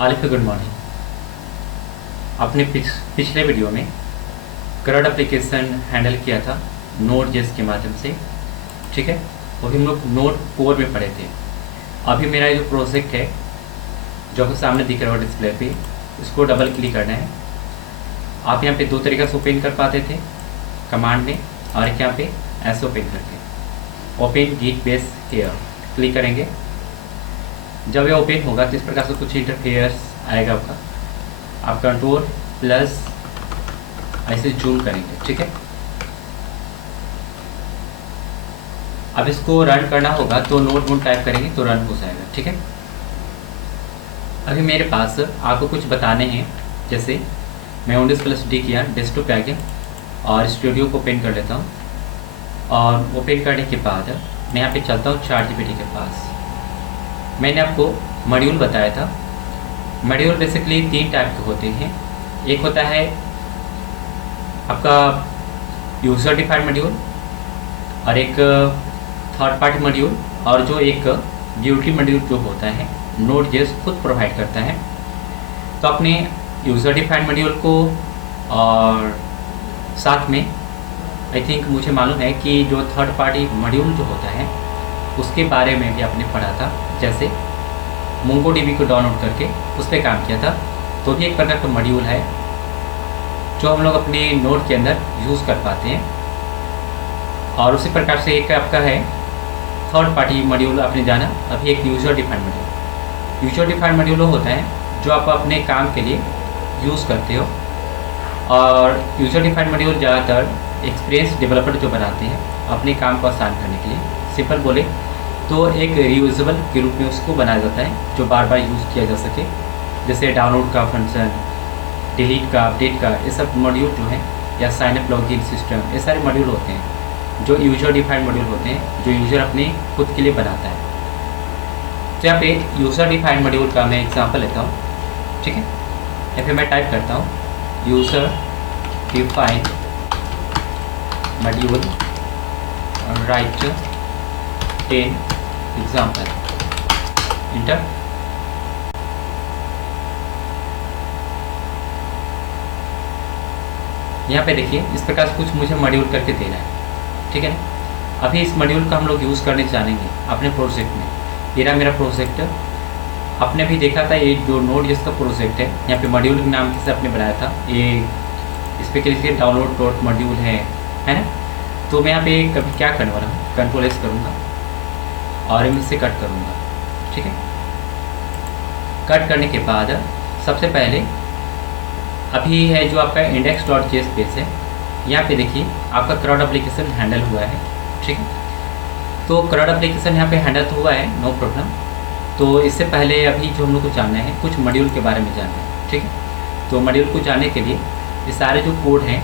Alif good morning. आपने पिछले video में करंट एप्लीकेशन हैंडल किया था नोड जेएस के माध्यम से, ठीक है। वो हम लोग नोड कोर में पढ़े थे। अभी मेरा जो प्रोजेक्ट है जो आपको सामने दिख रहा है डिस्प्ले पे, इसको डबल क्लिक करना है। आप यहाँ पे दो तरीक़ा से ओपन कर पाते थे, कमांड में, और एक यहाँ पे ऐसे ओपन करके open Git Bash here click करेंगे। जब ये ओपन होगा तो इस प्रकार से कुछ इंटरफेयर्स आएगा आपका। आप कंट्रोल प्लस ऐसे जूम करेंगे, ठीक है। अब इसको रन करना होगा तो नोट मोड टाइप करेंगे तो रन हो जाएगा, ठीक है। अभी मेरे पास आपको कुछ बताने हैं, जैसे मैं विंडोज़ प्लस डी किया, डेस्कटॉप पे आ गया और स्टूडियो को ओपन कर लेता हूँ। और ओपन करने के बाद मैं यहाँ पे चलता हूँ ChatGPT के पास। मैंने आपको मॉड्यूल बताया था। मॉड्यूल बेसिकली 3 टाइप के होते हैं। एक होता है आपका यूज़र डिफाइंड मॉड्यूल, और एक थर्ड पार्टी मॉड्यूल, और जो एक ड्यूटी मॉड्यूल जो होता है नोड जेएस खुद प्रोवाइड करता है। तो अपने यूज़र डिफाइंड मॉड्यूल को, और साथ में आई थिंक मुझे मालूम है कि जो थर्ड पार्टी मॉड्यूल जो होता है उसके बारे में भी आपने पढ़ा था। जैसे मोंगोडीबी को डाउनलोड करके उस पर काम किया था, तो भी एक प्रकार का मॉड्यूल है जो हम लोग अपने नोड के अंदर यूज़ कर पाते हैं। और उसी प्रकार से एक आपका है थर्ड पार्टी मॉड्यूल, आपने जाना अभी एक user defined module. User defined module होता है जो आप अपने काम के लिए यूज़ करते हो। और यूज़र डिफाइंड मॉड्यूल ज़्यादातर एक्सपीरियंस डेवलपर जो बनाते हैं अपने काम को आसान करने के लिए, सिंपल बोले तो एक रीयूजेबल के रूप में उसको बनाया जाता है जो बार बार यूज़ किया जा सके। जैसे डाउनलोड का फंक्शन, डिलीट का, अपडेट का, ये सब मॉड्यूल जो है, या साइन अप लॉगिन सिस्टम, ये सारे मॉड्यूल होते हैं जो यूज़र डिफाइंड मॉड्यूल होते हैं, जो यूज़र अपने खुद के लिए बनाता है। तो यहाँ पे यूज़र डिफाइंड मॉड्यूल का मैं एग्जांपल लेता हूँ, ठीक है। या फिर मैं टाइप करता हूँ user defined module right 10 example, inter. यहाँ पे देखिए इस प्रकार से कुछ मुझे मॉड्यूल करके देना है, ठीक है ना। अभी इस मॉड्यूल का हम लोग यूज़ करने जानेंगे अपने प्रोजेक्ट में। ये रहा मेरा प्रोजेक्ट। आपने भी देखा था ये जो नोड जिसका प्रोजेक्ट है, यहाँ पे मॉड्यूल के नाम से आपने बनाया था। ये इस पर किसी डाउनलोड डॉट मॉड्यूल है ना। तो मैं यहाँ पे कभी क्या करने वाला हूँ, कंट्रोल एस करूँगा और मैं इसे कट करूँगा, ठीक है। कट करने के बाद सबसे पहले अभी है जो आपका इंडेक्स डॉट जेएस पेज है, यहाँ पे देखिए आपका करंट एप्लीकेशन हैंडल हुआ है, ठीक है। तो करंट एप्लीकेशन यहाँ पे हैंडल तो हुआ है, नो प्रॉब्लम। तो इससे पहले अभी जो हम लोग को जानना है, कुछ मॉड्यूल के बारे में जानना है, ठीक है। तो मॉड्यूल को जानने के लिए ये सारे जो कोड हैं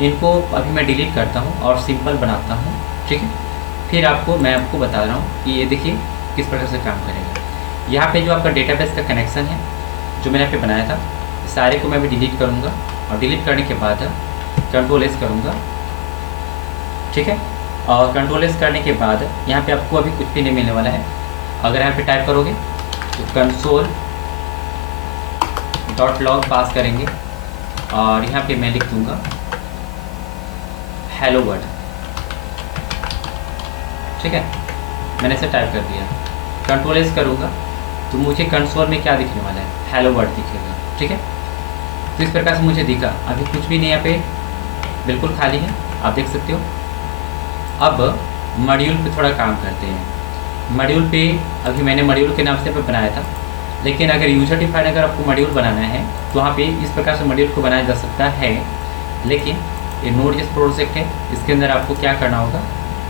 इनको अभी मैं डिलीट करता हूँ और सिंपल बनाता हूँ, ठीक है। फिर मैं आपको बता रहा हूँ कि ये देखिए किस प्रकार से काम करेगा। यहाँ पे जो आपका डेटाबेस का कनेक्शन है जो मैंने यहाँ पे बनाया था, सारे को मैं भी डिलीट करूँगा। और डिलीट करने के बाद कंट्रोल एस करूँगा, ठीक है। और कंट्रोल एस करने के बाद यहाँ पे आपको अभी कुछ भी नहीं मिलने वाला है। अगर यहाँ पे टाइप करोगे तो कंसोल डॉट लॉग पास करेंगे, और यहाँ पे मैं लिख दूँगा हेलो वर्ल्ड, ठीक है। मैंने इसे टाइप कर दिया। कंट्रोल एस करूँगा तो मुझे कंसोल में क्या दिखने वाला है, हेलो वर्ल्ड दिखेगा, ठीक है। तो इस प्रकार से मुझे दिखा, अभी कुछ भी नहीं, यहाँ पे बिल्कुल खाली है, आप देख सकते हो। अब मॉड्यूल पे थोड़ा काम करते हैं। मॉड्यूल पे अभी मैंने मॉड्यूल के नाम से बनाया था, लेकिन अगर यूज़र डिफाइंड अगर आपको मॉड्यूल बनाना है तो वहाँ पे इस प्रकार से मॉड्यूल को बनाया जा सकता है। लेकिन ये नोड जेएस प्रोजेक्ट है, इसके अंदर आपको क्या करना होगा,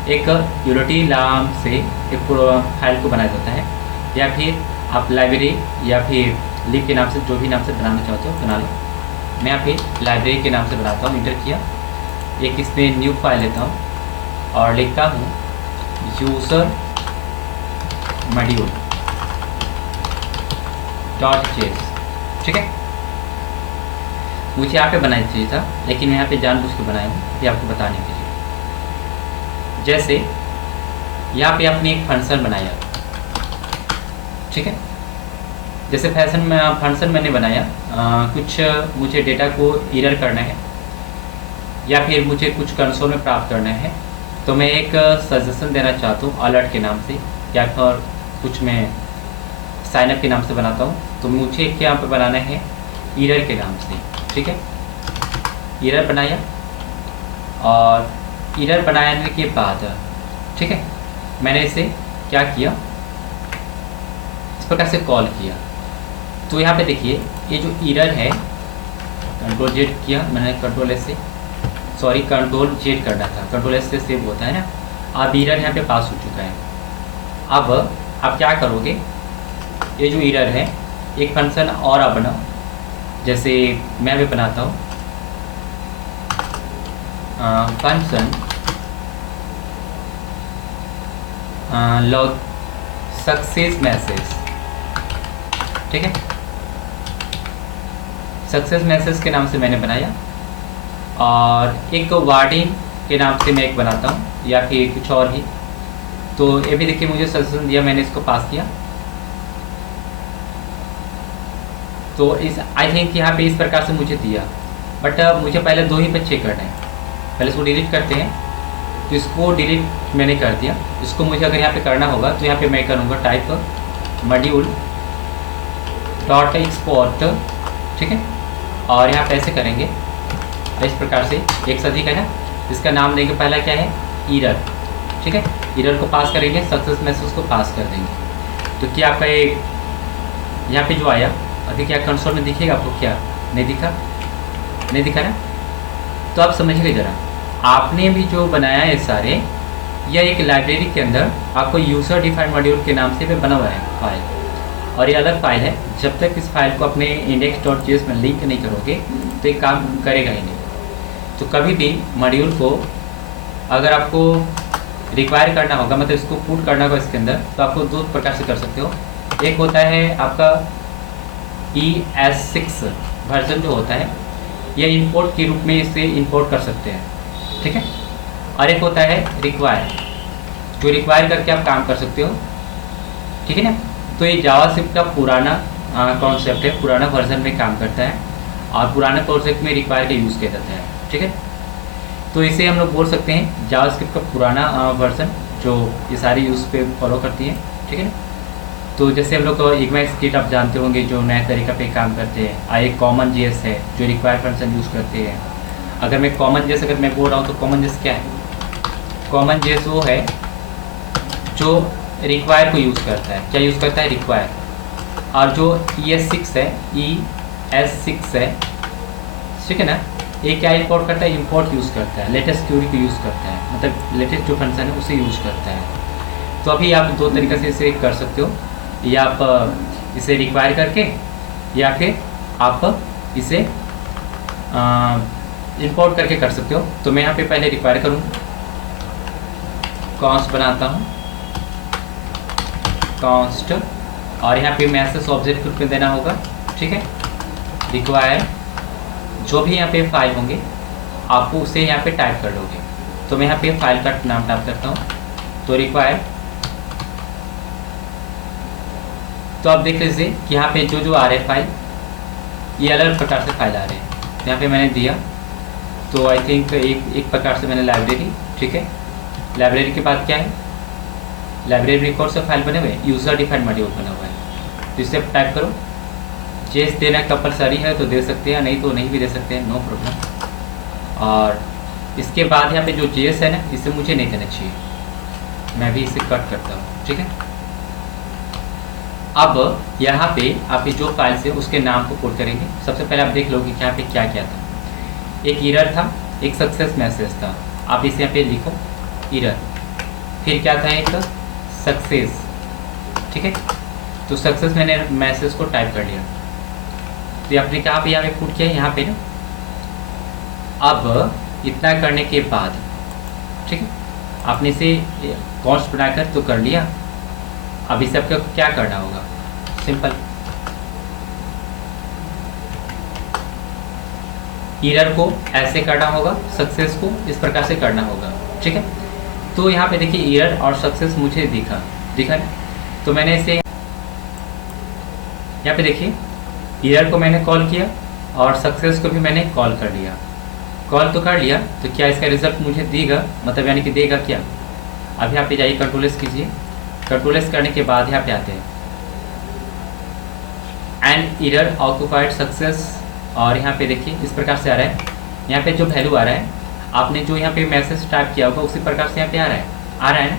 एक यूनिटी नाम से एक फाइल को बनाया जाता है, या फिर आप लाइब्रेरी या फिर लिब के नाम से जो भी नाम से बनाना चाहते हो बना लो। मैं यहाँ पे लाइब्रेरी के नाम से बनाता हूँ, इंटर किया। एक इसमें न्यू फाइल लेता हूँ और लिखता हूँ यूज़र मॉड्यूल डॉट जेएस, ठीक है। मुझे यहाँ पे बनाना चाहिए था, लेकिन मैं यहाँ पे जानबूझ के बनाया हूँ ये आपको बताने के लिए। जैसे यहाँ पे आपने एक फंक्शन बनाया, ठीक है। जैसे फंक्शन मैंने बनाया, कुछ मुझे डेटा को एरर करना है या फिर मुझे कुछ कंसोल में प्राप्त करना है, तो मैं एक सजेशन देना चाहता हूँ अलर्ट के नाम से, या फिर कुछ मैं साइनअप के नाम से बनाता हूँ। तो मुझे क्या पे बनाना है, एरर के नाम से, ठीक है। एरर बनाया, और एरर बनाने के बाद ठीक है मैंने इसे क्या किया, इस प्रकार से कॉल किया। तो यहाँ पे देखिए ये जो एरर है, कंट्रोल जेड किया मैंने, कंट्रोल एस से, सॉरी कंट्रोल जेड करना था, कंट्रोल एस से सेव होता है ना। अब एरर यहाँ पे पास हो चुका है। अब आप क्या करोगे, ये जो एरर है एक फंक्शन और आप बनाओ, जैसे मैं भी बनाता हूँ फंक्शन लॉग सक्सेस मैसेज, ठीक है। सक्सेस मैसेज के नाम से मैंने बनाया, और एक वार्डिन के नाम से मैं एक बनाता हूँ, या फिर कुछ और ही। तो ये भी देखिए मुझे सजेशन दिया, मैंने इसको पास किया। तो इस आई थिंक यहाँ पे इस प्रकार से मुझे दिया, बट मुझे पहले 2 ही पे चेक करना है। पहले इसको डिलीट करते हैं, तो इसको डिलीट मैंने कर दिया। इसको मुझे अगर यहाँ पे करना होगा तो यहाँ पे मैं करूँगा टाइप मॉड्यूल डॉट एक्सपोर्ट, ठीक है। और यहाँ पे ऐसे करेंगे इस प्रकार से, एक से अधिक है ना, इसका नाम देंगे पहला क्या है, एरर, ठीक है। एरर को पास करेंगे, सक्सेस मैसेज को पास कर देंगे। तो क्या आपका एक यहाँ पे जो आया अभी क्या कंसोल में दिखेगा आपको, क्या नहीं दिखा, नहीं दिखा ना। तो आप समझिए ज़रा, आपने भी जो बनाया है सारे, यह एक लाइब्रेरी के अंदर आपको यूज़र डिफाइंड मॉड्यूल के नाम से भी बना हुआ है फाइल, और ये अलग फाइल है। जब तक इस फाइल को अपने index.js में लिंक नहीं करोगे तो ये काम करेगा ही नहीं। तो कभी भी मॉड्यूल को अगर आपको रिक्वायर करना होगा, मतलब इसको पुट करना होगा इसके अंदर, तो आपको 2 प्रकार से कर सकते हो। एक होता है आपका ES6 वर्जन जो होता है, यह इंपोर्ट के रूप में इसे इंपोर्ट कर सकते हैं, ठीक है। और एक होता है रिक्वायर, जो रिक्वायर करके आप काम कर सकते हो, ठीक है ना। तो ये जावास्क्रिप्ट का पुराना कॉन्सेप्ट है, पुराना वर्जन में काम करता है, और पुराने प्रोजेक्ट में रिक्वायर का यूज़ किया जाता है, ठीक है। तो इसे हम लोग बोल सकते हैं जावास्क्रिप्ट का पुराना वर्जन, जो ये सारी यूज़ पे फॉलो करती है, ठीक है ना। तो जैसे हम लोग इग्मा स्क्रिप्ट आप जानते होंगे, जो नया तरीका पे काम करते हैं। एक कॉमन जेएस है जो रिक्वायर फंक्शन यूज़ करते हैं। अगर मैं कॉमन जेएस अगर मैं बोल रहा हूँ तो कॉमन जेएस क्या है, कॉमन जेएस वो है जो रिक्वायर को यूज़ करता है। क्या यूज़ करता है, रिक्वायर। और जो ES6 है, ES6 है, ठीक है ना, ये क्या इंपोर्ट करता है, इंपोर्ट यूज़ करता है, लेटेस्ट क्यूरी को यूज़ करता है, मतलब लेटेस्ट जो फंक्शन है उसे यूज़ करता है। तो अभी आप 2 तरीक़े से इसे कर सकते हो, या आप इसे रिक्वायर करके, या फिर आप इसे इंपोर्ट करके कर सकते हो। तो मैं यहाँ पे पहले रिक्वायर करूँ, कॉन्स्ट बनाता हूँ, कॉन्स्ट, और यहाँ पे मैसेज ऑब्जेक्ट ग्रुप में देना होगा, ठीक है। रिक्वायर जो भी यहाँ पे फाइल होंगे आप उसे यहाँ पे टाइप कर लोगे। तो मैं यहाँ पे फाइल का नाम टाइप करता हूँ, तो रिक्वायर। तो आप देख लीजिए कि यहाँ पे जो आ रहे हैं फाइल, ये अलग प्रकार से फाइल आ रहे हैं। तो यहाँ पे मैंने दिया, तो आई थिंक एक प्रकार से मैंने लाइब्रेरी, ठीक है। लाइब्रेरी के बाद क्या है, लाइब्रेरी रिकॉर्ड से फाइल बने हुए, यूज़र डिफाइंड मॉड्यूल बना हुआ है। तो इसे टाइप करो, जेएस देना कंपलसरी है तो दे सकते हैं, नहीं तो नहीं भी दे सकते हैं, नो प्रॉब्लम। और इसके बाद यहाँ पे जो जेएस है ना, इसे मुझे नहीं देना चाहिए, मैं भी इसे कट करता हूँ, ठीक है। अब यहाँ पे आपकी जो फाइल से उसके नाम को पुट करेंगे। सबसे पहले आप देख लो कि यहाँ पे क्या क्या था। एक एरर था, एक सक्सेस मैसेज था, आप इसे यहाँ पे लिखो एरर, फिर क्या था, एक सक्सेस, ठीक है। तो सक्सेस मैंने मैसेज को टाइप कर लिया, तो आपने कहाँ पे यहाँ पे पुट किया, यहाँ पे ना। अब इतना करने के बाद, ठीक है, आपने इसे कॉन्स्ट बनाकर तो कर लिया। अब इसे आपको क्या करना होगा, सिंपल, एरर को ऐसे करना होगा, सक्सेस को इस प्रकार से करना होगा, ठीक है। तो यहाँ पे देखिए एरर और सक्सेस मुझे दिखा, तो मैंने इसे यहाँ पे देखिए एरर को मैंने कॉल किया और सक्सेस को भी मैंने कॉल कर लिया। कॉल तो कर लिया, तो क्या इसका रिजल्ट मुझे देगा, मतलब यानी कि देगा क्या। अब यहाँ पे जाइए कंट्रोल एस कीजिए। कंट्रोल एस करने के बाद यहाँ पे आते हैं एंड एरर ऑक्यूपाइड सक्सेस, और यहाँ पे देखिए इस प्रकार से आ रहा है। यहाँ पे जो वैल्यू आ रहा है, आपने जो यहाँ पे मैसेज टाइप किया होगा उसी प्रकार से यहाँ पे आ रहा है ना।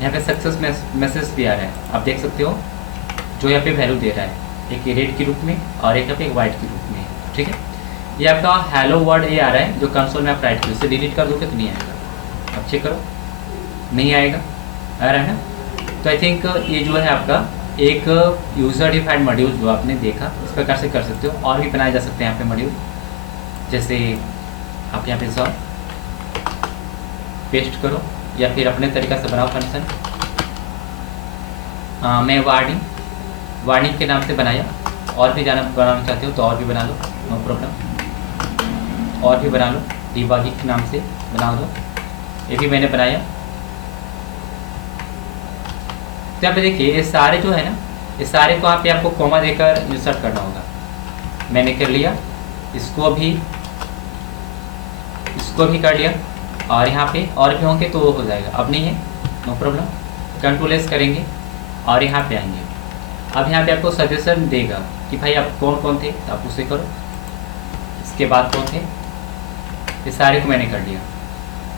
यहाँ पे सक्सेस मैसेज भी आ रहा है, आप देख सकते हो, जो यहाँ पे वैल्यू दे रहा है, एक रेड के रूप में और एक यहाँ पे एक वाइट के रूप में। ठीक है, ये आपका हेलो वर्ड ये आ रहा है जो कंसोल में आप राइट किए, उसे डिलीट कर दोगे तो नहीं आएगा। अब चेक करो, नहीं आएगा, आ रहा है ना। तो आई थिंक ये जो है आपका एक यूज़र डिफाइंड मॉड्यूल जो आपने देखा, इस प्रकार से कर सकते हो। और भी बनाए जा सकते हैं यहाँ पे मॉड्यूल, जैसे आप यहाँ पे सब पेस्ट करो या फिर अपने तरीक़ा से बनाओ फंक्शन। मैं वार्निंग के नाम से बनाया, और भी बनाना चाहते हो तो और भी बना लो, नो प्रॉब्लम, और भी बना लो, डिबगिंग के नाम से बना दो, ये भी मैंने बनाया। तो यहाँ पे देखिए ये सारे जो है ना, ये सारे को आप आपको कॉमा देकर इंसर्ट करना होगा। मैंने कर लिया, इसको भी कर लिया, और यहाँ पे और भी होंगे तो हो जाएगा, अब नहीं है, नो प्रॉब्लम। कंट्रोल एस करेंगे और यहाँ पे आएंगे। अब यहाँ पे आपको सजेशन देगा कि भाई आप कौन कौन थे, तो आप उसे करो। इसके बाद कौन थे, ये सारे को मैंने कर लिया।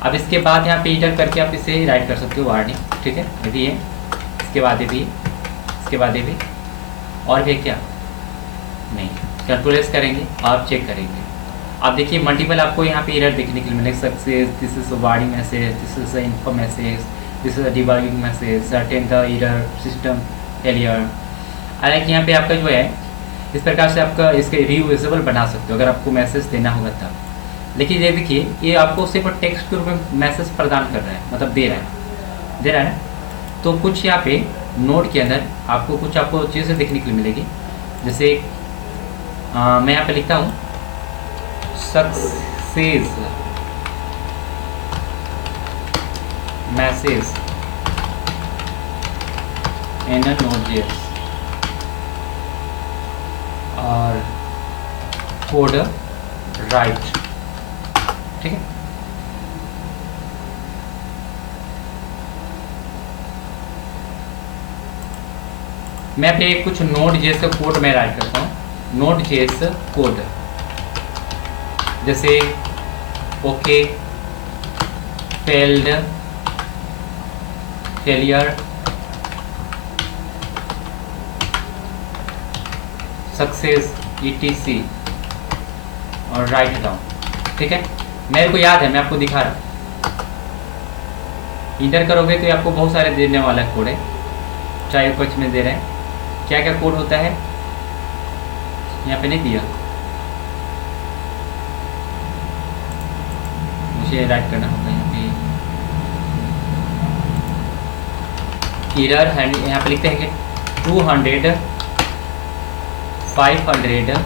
अब इसके बाद यहाँ पे एडिट करके आप इसे राइट कर सकते हो वार्निंग। ठीक है, ये भी है, इसके बाद ये भी, इसके बाद ये भी, और भी क्या नहीं। कंट्रोल एस करेंगे, आप चेक करेंगे, आप देखिए मल्टीपल आपको यहाँ पे एरर देखने के लिए मिलेगा। Success, this is warning message, this is info message, this is debugging message, certain the error, system failure. हालांकि यहाँ पे आपका जो है इस प्रकार से आपका इसके रीयूजेबल बना सकते हो अगर आपको मैसेज देना होगा तब। लेकिन ये देखिए ये आपको सिर्फ टेक्स्ट के रूप में मैसेज प्रदान कर रहा है, मतलब दे रहा है ना। तो कुछ यहाँ पे नोट के अंदर आपको कुछ चीज़ें देखने के लिए मिलेगी। जैसे मैं यहाँ पे लिखता हूँ सक्सेस मैसेज इन नोट.js और कोड राइट। ठीक है, मैं पे कुछ नोट.js का कोड मैं राइट करता हूँ। नोट.js कोड जैसे okay, failed, failure, success, etc और राइट डाउन। ठीक है, मेरे को याद है, मैं आपको दिखा रहा हूँ। इंटर करोगे तो आपको बहुत सारे देने वाला कोड है, चाहे कुछ में दे रहे हैं। क्या क्या कोड होता है यहाँ पे नहीं दिया, मुझे राइट करना होगा यहाँ पे। एरर है, यहाँ पे लिखते हैं कि 200, 500,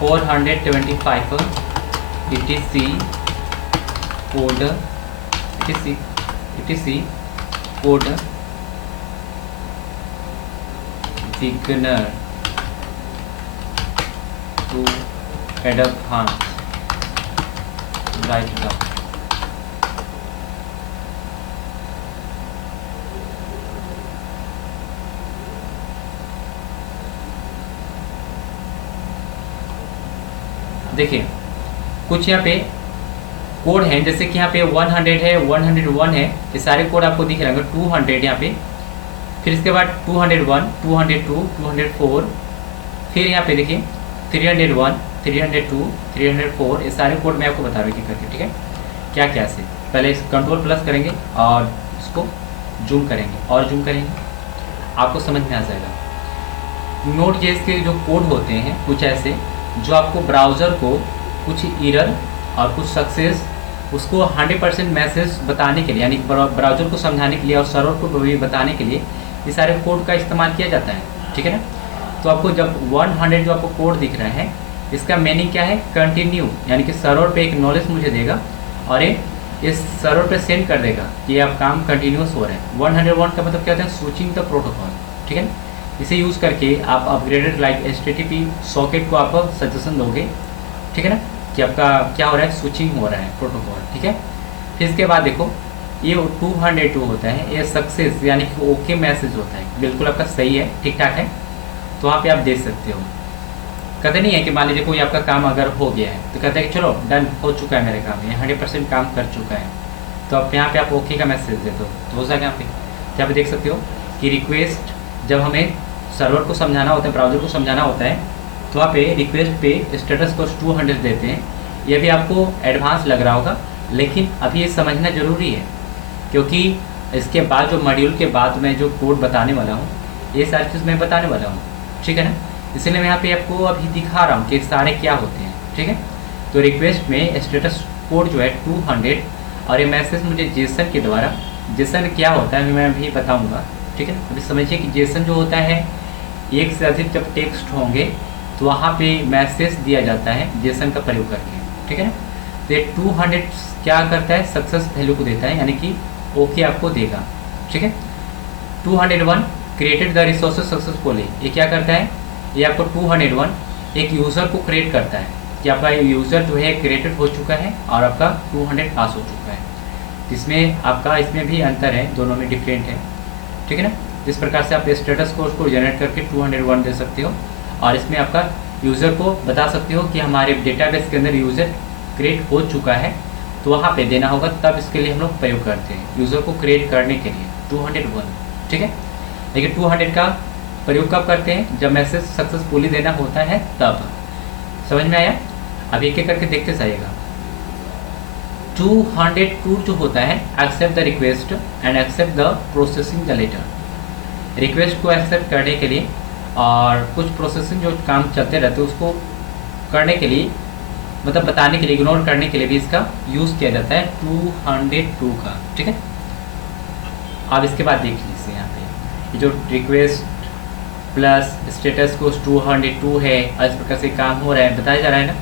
425 etc code, etc code beginner to advance write down. देखिए कुछ यहाँ पे कोड हैं, जैसे कि यहाँ पे 100 है, 101 है, ये सारे कोड आपको दिख रहे होंगे। 200 यहाँ पे, फिर इसके बाद 201, 202, 204, फिर यहाँ पे देखिए 301, 302, 304, ये सारे कोड मैं आपको बता रहा हूँ करके। ठीक है, क्या क्या से पहले इस कंट्रोल प्लस करेंगे और इसको जूम करेंगे और जूम करेंगे, आपको समझ में आ जाएगा। नोट.js के जो कोड होते हैं कुछ ऐसे जो आपको ब्राउज़र को कुछ एरर और कुछ सक्सेस उसको 100% मैसेज बताने के लिए, यानी ब्राउज़र को समझाने के लिए और सर्वर को भी बताने के लिए ये सारे कोड का इस्तेमाल किया जाता है। ठीक है ना, तो आपको जब 100 जो आपको कोड दिख रहा है, इसका मीनिंग क्या है, कंटिन्यू, यानी कि सर्वर पे एक नॉलेज मुझे देगा और ये इस सर्वर पे सेंड कर देगा कि आप काम कंटिन्यूस हो रहे हैं। 101 का मतलब क्या होता है, स्विचिंग द प्रोटोकॉल। ठीक है, इसे यूज़ करके आप अपग्रेडेड लाइक HTTP सॉकेट को आप सजेशन दोगे, ठीक है ना, कि आपका क्या हो रहा है, स्विचिंग हो रहा है प्रोटोकॉल, ठीक है। फिर इसके बाद देखो ये 202 होता है, ये सक्सेस यानी कि ओके मैसेज होता है, बिल्कुल आपका सही है, ठीक ठाक है, तो वहाँ पे आप दे सकते हो। कहते नहीं है कि मान लीजिए कोई आपका काम अगर हो गया है तो कहते हैं कि चलो डन हो चुका है मेरे काम, ये 100% काम कर चुका है, तो आप यहाँ पे आप ओके का मैसेज दे दो तो हो जाएगा। यहाँ पे देख सकते हो कि रिक्वेस्ट जब हमें सर्वर को समझाना होता है, ब्राउज़र को समझाना होता है, तो वहाँ पे रिक्वेस्ट पे स्टेटस को 200 देते हैं। ये भी आपको एडवांस लग रहा होगा, लेकिन अभी ये समझना ज़रूरी है, क्योंकि इसके बाद जो मॉड्यूल के बाद मैं जो कोड बताने वाला हूँ, ये सारी चीज़ मैं बताने वाला हूँ, ठीक है ना। इसलिए मैं यहाँ पे आपको अभी दिखा रहा हूँ कि सारे क्या होते हैं, ठीक है। तो रिक्वेस्ट में स्टेटस कोड जो है 200, और ये मैसेज मुझे जेसन के द्वारा, जेसन क्या होता है मैं अभी बताऊँगा, ठीक है। अभी समझिए कि जेसन जो होता है, एक से अधिक जब टेक्स्ट होंगे तो वहाँ पे मैसेज दिया जाता है जेसन का प्रयोग करके, ठीक है ना। तो ये 200 क्या करता है, सक्सेस वैल्यू को देता है, यानी कि ओके आपको देगा, ठीक है। 201 क्रिएटेड द रिसोर्सेज सक्सेसफुली, ये क्या करता है, ये आपको 201 एक यूज़र को क्रिएट करता है कि आपका यूज़र जो है क्रिएटेड हो चुका है और आपका 200 पास हो चुका है। इसमें आपका, इसमें भी अंतर है, दोनों में डिफरेंट है, ठीक है ना। जिस प्रकार से आप स्टेटस कोड को जनरेट करके 201 दे सकते हो, और इसमें आपका यूज़र को बता सकते हो कि हमारे डेटाबेस के अंदर यूज़र क्रिएट हो चुका है, तो वहाँ पे देना होगा, तब इसके लिए हम लोग प्रयोग करते हैं यूज़र को क्रिएट करने के लिए 201, ठीक है। लेकिन 200 का प्रयोग कब करते हैं, जब मैसेज सक्सेसफुली देना होता है तब। समझ में आया। अब एक एक करके देखते जाइएगा। 202 जो होता है, accept the request and accept the processing the letter. Request को एक्सेप्ट करने के लिए और कुछ प्रोसेसिंग जो काम चलते रहते हैं उसको करने के लिए, मतलब बताने के लिए, इग्नोर करने के लिए भी इसका यूज़ किया जाता है 202 का, ठीक है। अब इसके बाद देख लीजिए यहाँ पे जो रिक्वेस्ट प्लस स्टेटस को 202 है, और इस प्रकार से काम हो रहा है, बताया जा रहा है ना।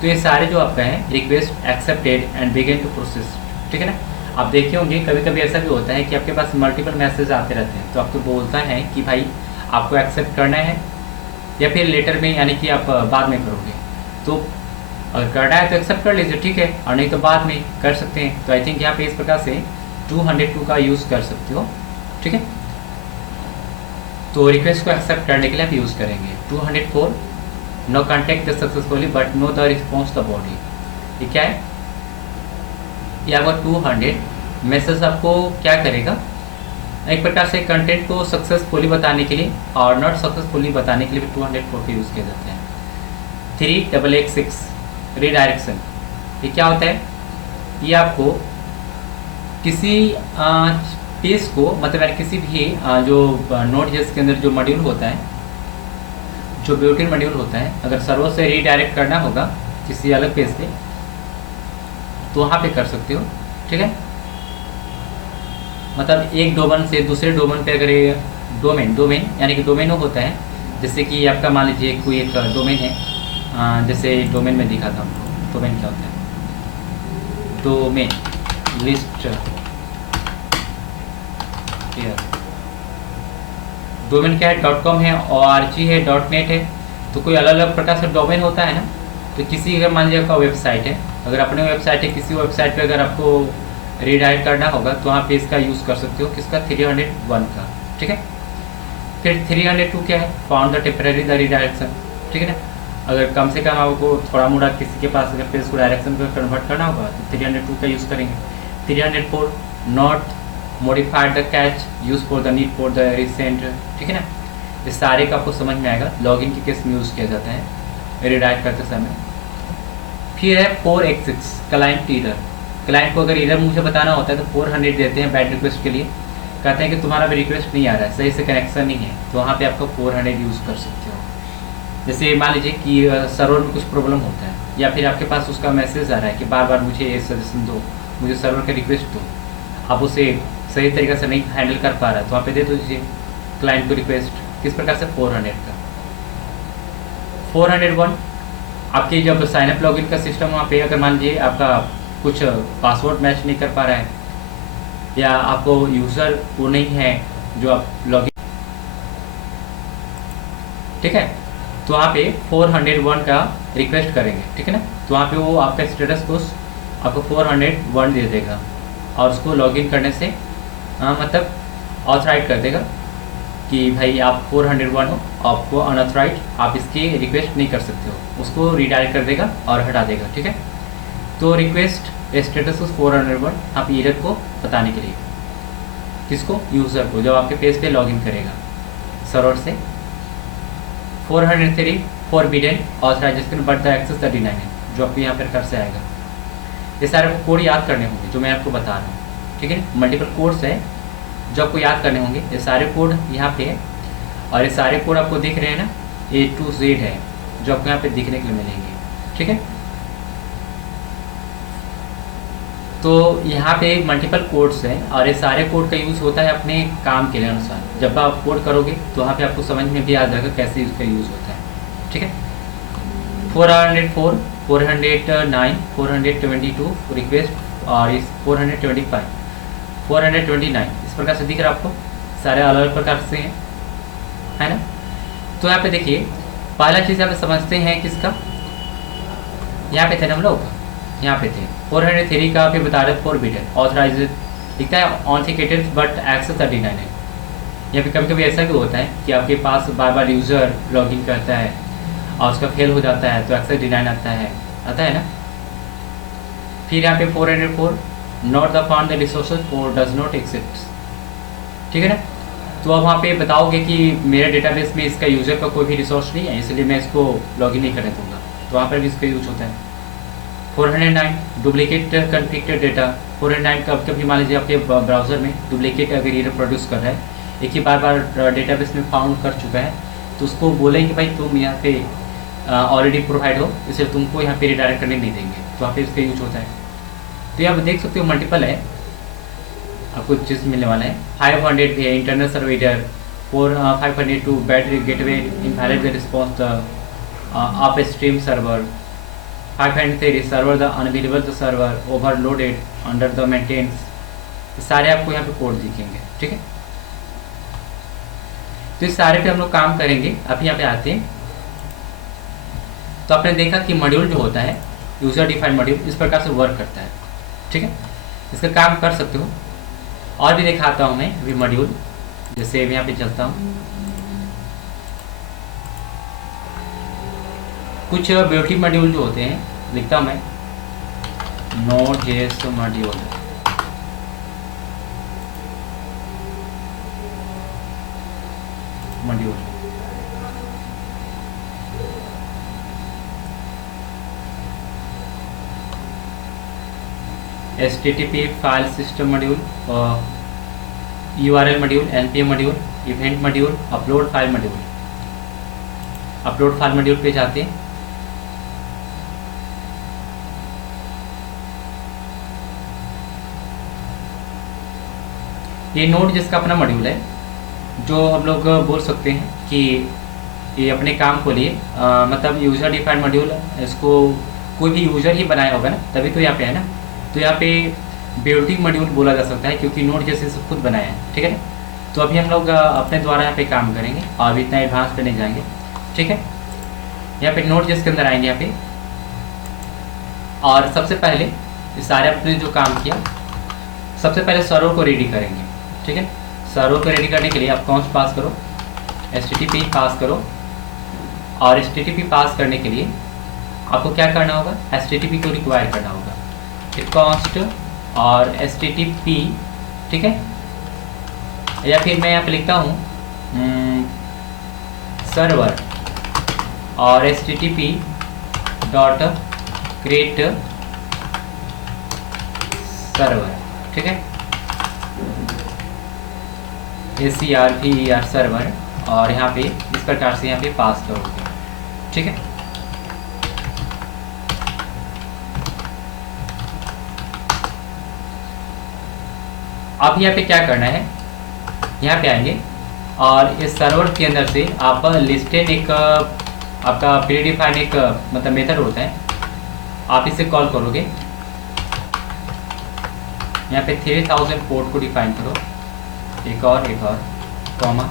तो ये सारे जो आपका है request accepted and begin to process, ठीक है ना। आप देखे होंगे कभी कभी ऐसा भी होता है कि आपके पास मल्टीपल मैसेज आते रहते हैं, तो आपको बोलता है कि भाई आपको एक्सेप्ट करना है या फिर लेटर में, यानी कि आप बाद में करोगे। तो अगर करना है तो एक्सेप्ट कर लीजिए, ठीक है, और नहीं तो बाद में कर सकते हैं। तो आई थिंक यहाँ पे इस प्रकार से 202 का यूज़ कर सकते हो, ठीक है। तो रिक्वेस्ट को एक्सेप्ट करने के लिए आप यूज़ करेंगे 204 no content the successfully but no the response the body. ये क्या है, ये आपका 200 मैसेज आपको क्या करेगा, एक प्रकार से कंटेंट को सक्सेसफुली बताने के लिए और नॉट सक्सेसफुली बताने के लिए भी 204 का यूज़ किया जाता है। 3886 रीडायरेक्शन, ये क्या होता है, ये आपको किसी पेज को, मतलब किसी भी जो नोड.जेएस के अंदर जो मॉड्यूल होता है, जो ब्यूटिन मॉड्यूल होता है, अगर सर्वर से रीडायरेक्ट करना होगा किसी अलग पेज पे, तो वहाँ पे कर सकते हो, ठीक है। मतलब एक डोमेन से दूसरे डोमेन पे अगर ये डोमेन यानी कि डोमेनो होता है, जैसे कि आपका मान लीजिए कोई एक डोमेन है, जैसे डोमेन में दिखाता हूँ डोमेन क्या होता है। डोमेन लिस्ट डोमेन क्या है, .com है, .org है, .net है। तो कोई अलग अलग प्रकार से डोमेन होता है ना। तो किसी अगर मान लीजिए आपका वेबसाइट है, अगर अपने वेबसाइट है, किसी वेबसाइट पे अगर आपको रीडायरेक्ट करना होगा तो वहाँ पे इसका यूज़ कर सकते हो, किसका 301 का, ठीक है। फिर 302 क्या है, found the temporary the redirection, ठीक है ना। अगर कम से कम आपको थोड़ा मोड़ा किसी के पास अगर पेज को डायरेक्शन को कन्वर्ट करना होगा तो 302 का यूज़ करेंगे। 304 not modified the catch use for the need for the recent, ठीक है ना। इस सारे का आपको समझ में आएगा, लॉगिन के केस में यूज़ किया जाता है रीडायरेक्ट करते समय। फिर है 486 क्लाइंट ईरर। क्लाइंट को अगर ईरर मुझे बताना होता है तो 400 देते हैं बैड रिक्वेस्ट के लिए, कहते हैं कि तुम्हारा भी रिक्वेस्ट नहीं आ रहा है, सही से कनेक्शन नहीं है, तो वहाँ पे आपको 400 यूज़ कर सकते हो। जैसे मान लीजिए कि सर्वर में कुछ प्रॉब्लम होता है, या फिर आपके पास उसका मैसेज आ रहा है कि बार बार मुझे ये सजेशन दो, मुझे सर्वर का रिक्वेस्ट दो, आप उसे सही तरीके से नहीं हैंडल कर पा रहा है, तो वहाँ पे दे दीजिए क्लाइंट को रिक्वेस्ट। किस प्रकार से 400 का। 401 आपकी जब साइनअप लॉगिन का सिस्टम, वहाँ पे अगर मान लीजिए आपका कुछ पासवर्ड मैच नहीं कर पा रहा है, या आपको यूज़र वो नहीं है जो आप लॉगिन, ठीक है। तो वहाँ पे 401 का रिक्वेस्ट करेंगे, ठीक है ना। तो वहाँ पे वो आपका स्टेटस को आपको 401 दे देगा और उसको लॉगिन करने से मतलब ऑथराइज कर देगा कि भाई आप 401 हो, आपको अनऑथराइज आप इसकी रिक्वेस्ट नहीं कर सकते हो, उसको रिडायरेक्ट कर देगा और हटा देगा, ठीक है। तो रिक्वेस्ट स्टेटस उस 401 आप एरर को बताने के लिए, किसको, यूज़र को, जब आपके पेज पे लॉगिन करेगा सर्वर से। 403 forbidden authorization but the access the denied, जो आपको यहाँ पर कर से आएगा। ये सारे आपको कोड याद करने होंगे जो मैं आपको बता रहा हूँ, ठीक है। मल्टीपल कोड्स है जो आपको याद करने होंगे। ये सारे कोड यहाँ पे है और ये सारे कोड आपको दिख रहे हैं ना, A to Z है जो आपको यहाँ पे दिखने के लिए मिलेंगे, ठीक है। तो यहाँ पे मल्टीपल कोड्स हैं और ये सारे कोड का यूज़ होता है अपने काम के लिए अनुसार। जब आप कोड करोगे तो वहाँ पे आपको समझ में भी आ जाएगा कैसे इसका यूज़ होता है, ठीक है। 404, 409, 422 रिक्वेस्ट और इस 425, 429 इस प्रकार से दिख रहा है आपको, सारे अलग अलग प्रकार से हैं, है ना। तो यहाँ पे देखिए पहला चीज़ यहाँ पे समझते हैं किसका, यहाँ पे थे हम लोग, यहाँ पे थे 403 का आप बता रहे फॉरबिडन ऑथराइज दिखता है, authenticated but access the denied है। यहाँ पे कभी कभी ऐसा भी होता है कि आपके पास बार बार यूज़र लॉगिन करता है और उसका फेल हो जाता है तो एक्सेस डिनाइड आता है ना। फिर यहाँ पे 404 not the found the resources for does not exist, ठीक है ना। तो अब वहाँ पे बताओगे कि मेरे डेटाबेस में इसका यूज़र का कोई भी रिसोर्स नहीं है, इसलिए मैं इसको लॉगिन नहीं करने दूँगा, तो वहाँ पर भी इसका यूज होता है। 409 डुप्लीकेट कन्फ्लिक्टेड डेटा, 409 कब कभी मान लीजिए आपके ब्राउज़र में डुप्लीकेट अगर एरर प्रोड्यूस कर रहा है, एक ही बार डेटाबेस में फाउंड कर चुका है, तो उसको बोलें कि भाई तुम यहाँ पे ऑलरेडी प्रोवाइड हो, इसलिए तुमको यहाँ पे रिडायरेक्ट करने नहीं देंगे, तो वहाँ पे इसका यूज होता है। तो यहाँ देख सकते हो मल्टीपल है, आपको चीज़ मिलने वाला है। 500 भी है internal server, 502 bad gateway invalid the response up stream server, 503 server the unavailable the server overloaded under the maintenance, सारे आपको यहाँ पे कोड दिखेंगे, ठीक है। तो इस सारे पे हम लोग काम करेंगे। अब यहाँ पे आते हैं तो आपने देखा कि मॉड्यूल जो होता है यूज़र डिफाइंड मॉड्यूल इस प्रकार से वर्क करता है, ठीक है। इसका काम कर सकते हो और भी दिखाता हूँ मैं अभी मॉड्यूल, जैसे मैं यहाँ पे चलता हूँ। कुछ ब्यूटी मॉड्यूल जो होते हैं लिखता हूँ मैं, Node.js module, HTTP file system module, URL module, npm module, event module, upload file module. Upload file module पे जाते हैं, ये नोड जिसका अपना मॉड्यूल है, जो हम लोग बोल सकते हैं कि ये अपने काम को लिए मतलब यूज़र डिफाइंड मॉड्यूल, इसको कोई भी यूज़र ही बनाया होगा ना, तभी तो यहाँ पे है ना। तो यहाँ पे ब्यूटी मॉड्यूल बोला जा सकता है क्योंकि नोड जैसे से खुद बनाया है, ठीक है ना। तो अभी हम लोग अपने द्वारा यहाँ पे काम करेंगे और अभी इतना एडवांस पे नहीं जाएंगे, ठीक है। यहाँ पे नोड जिसके अंदर आएंगे यहाँ पे, और सबसे पहले इस सारे अपने जो काम किया, सबसे पहले सर्वर को रेडी करेंगे, ठीक है। सर्वर को रेडी करने के लिए आप कॉन्स्ट पास करो, HTTP पास करो, और HTTP पास करने के लिए आपको क्या करना होगा, HTTP को रिक्वायर करना होगा, कॉन्स्ट और HTTP, ठीक है। या फिर मैं यहाँ पे लिखता हूँ सर्वर और HTTP डॉट क्रिएट सर्वर, ठीक है, SERVER सर्वर, और यहाँ पे इस प्रकार से यहाँ पे पास करोगे, ठीक है। अब यहाँ पे क्या करना है, यहाँ पे आएंगे और इस सर्वर के अंदर से आप लिस्टेड एक आपका प्रीडिफाइंड एक मतलब मेथड होता है, आप इसे कॉल करोगे। यहाँ पे 3000 पोर्ट को डिफाइन करो, एक और कॉमा,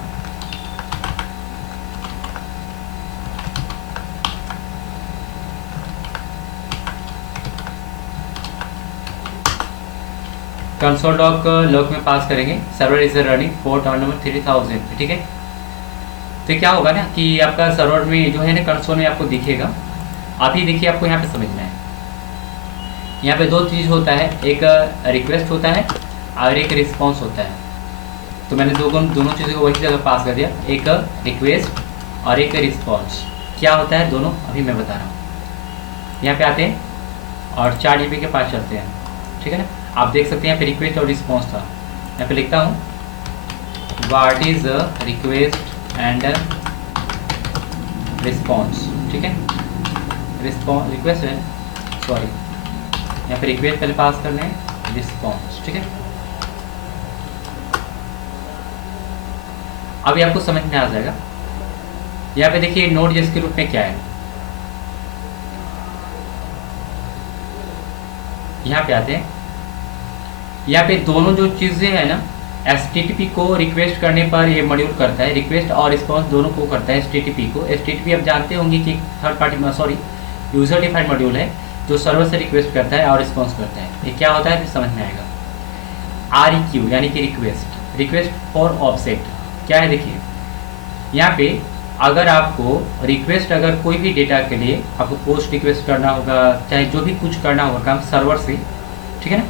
कंसोल लॉग में पास करेंगे server is running port on number 3000 पे, ठीक है। तो क्या होगा ना कि आपका सर्वर में जो है ना कंसोल में आपको दिखेगा। आप ही देखिए, आपको यहाँ पे समझना है, यहाँ पे दो चीज़ होता है, एक रिक्वेस्ट होता है और एक रिस्पॉन्स होता है। तो मैंने दोनों चीज़ों को वही जगह पास कर दिया, एक रिक्वेस्ट और एक रिस्पॉन्स। क्या होता है दोनों अभी मैं बता रहा हूँ। यहाँ पे आते हैं और 4 GB के पास चलते हैं, ठीक है ना। आप देख सकते हैं यहाँ पे रिक्वेस्ट और रिस्पॉन्स था। यहाँ पे लिखता हूँ what is request and response, ठीक है। रिक्वेस्ट है, सॉरी, यहाँ पे रिक्वेस्ट पहले पास करने हैं, रिस्पॉन्स, ठीक है। अभी आपको समझ में आ जाएगा। यहाँ पे देखिए नोड.js के रूप में क्या है, यहाँ पे आते हैं। यहाँ पे दोनों जो चीज़ें हैं ना, HTTP को रिक्वेस्ट करने पर ये मॉड्यूल करता है, रिक्वेस्ट और रिस्पॉन्स दोनों को करता है HTTP को। HTTP आप जानते होंगे कि third party sorry user defined module है जो सर्वर से रिक्वेस्ट करता है और रिस्पॉन्स करता है। ये क्या होता है फिर समझ में आएगा। REQ यानी कि रिक्वेस्ट फॉर ऑफसेट क्या है, देखिए यहाँ पे अगर आपको रिक्वेस्ट, अगर कोई भी डेटा के लिए आपको पोस्ट रिक्वेस्ट करना होगा, चाहे जो भी कुछ करना होगा काम सर्वर से, ठीक है ना,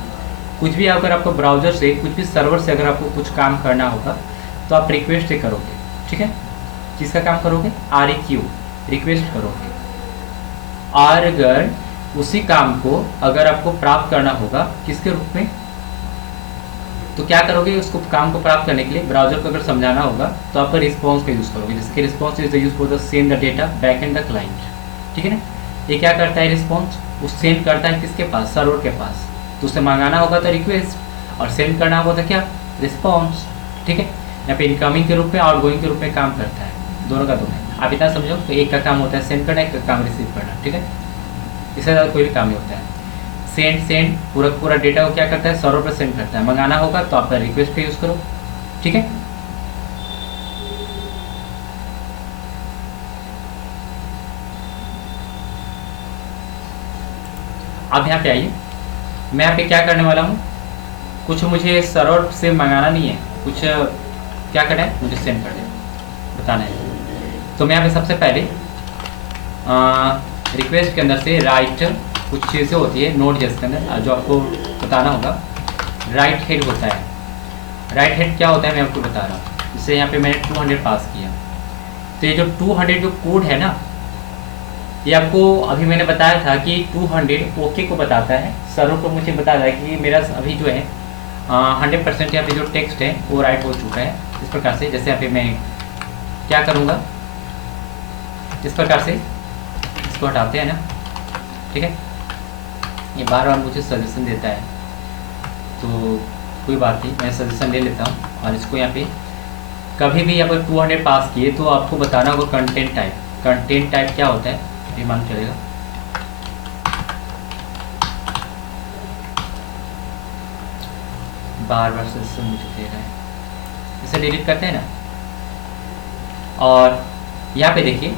कुछ भी अगर आपको ब्राउज़र से, कुछ भी सर्वर से अगर आपको कुछ काम करना होगा तो आप रिक्वेस्ट से करोगे, ठीक है। किसका काम करोगे, REQ रिक्वेस्ट करोगे। और अगर उसी काम को अगर आपको प्राप्त करना होगा किसके रूप में, तो क्या करोगे, उसको काम को प्राप्त करने के लिए ब्राउजर को अगर समझाना होगा तो आप रिस्पॉन्स का यूज़ करोगे। जैसे कि response is the use for the send the data back and the client, ठीक है ना। ये क्या करता है, रिस्पॉन्स वो सेंड करता है किसके पास, सर्वर के पास। तो उसे मंगाना होगा तो रिक्वेस्ट और सेंड करना होगा तो क्या, रिस्पॉन्स, ठीक है। यहाँ पे इनकमिंग के रूप में और गोइंग के रूप में काम करता है, दोनों का दोनों। आप इतना समझो तो एक का काम होता है सेंड करना, एक का काम रिसीव करना, ठीक है। इससे ज़्यादा कोई भी काम नहीं होता है। सेंड पूरा डेटा को क्या करता है, सर्वर पर सेंड करता है। मंगाना होगा तो आप रिक्वेस्ट का यूज़ करो, ठीक है। अब यहाँ पे आइए, मैं यहाँ पे क्या करने वाला हूँ, कुछ मुझे सर्वर से मंगाना नहीं है, कुछ क्या करना है मुझे सेंड कर दे, बताना है। तो मैं यहाँ पे सबसे पहले रिक्वेस्ट के अंदर से राइट कुछ चीज़ें होती है नोड.js के अंदर जो आपको बताना होगा। राइट हेड होता है, राइट हेड क्या होता है मैं आपको बता रहा हूँ। जैसे यहाँ पे मैंने 200 पास किया, तो ये जो 200 जो कोड है ना, ये आपको अभी मैंने बताया था कि 200 ओके को बताता है, सर्वर को मुझे बता रहा है कि मेरा अभी जो है 100% यहाँ पे जो टेक्स्ट है वो राइट हो चुका है। इस प्रकार से जैसे यहाँ पे मैं क्या करूँगा, इस प्रकार से इसको हटाते हैं ना, ठीक है। ये बार बार मुझे सजेशन देता है, तो कोई बात नहीं, मैं सजेशन ले लेता हूँ। और इसको यहाँ पे कभी भी यहाँ पर 200 पास किए तो आपको बताना होगा कंटेंट टाइप। कंटेंट टाइप क्या होता है ये मालूम चलेगा। बार बार सजेशन मुझे दे रहा है, इसे डिलीट करते हैं ना। और यहाँ पे देखिए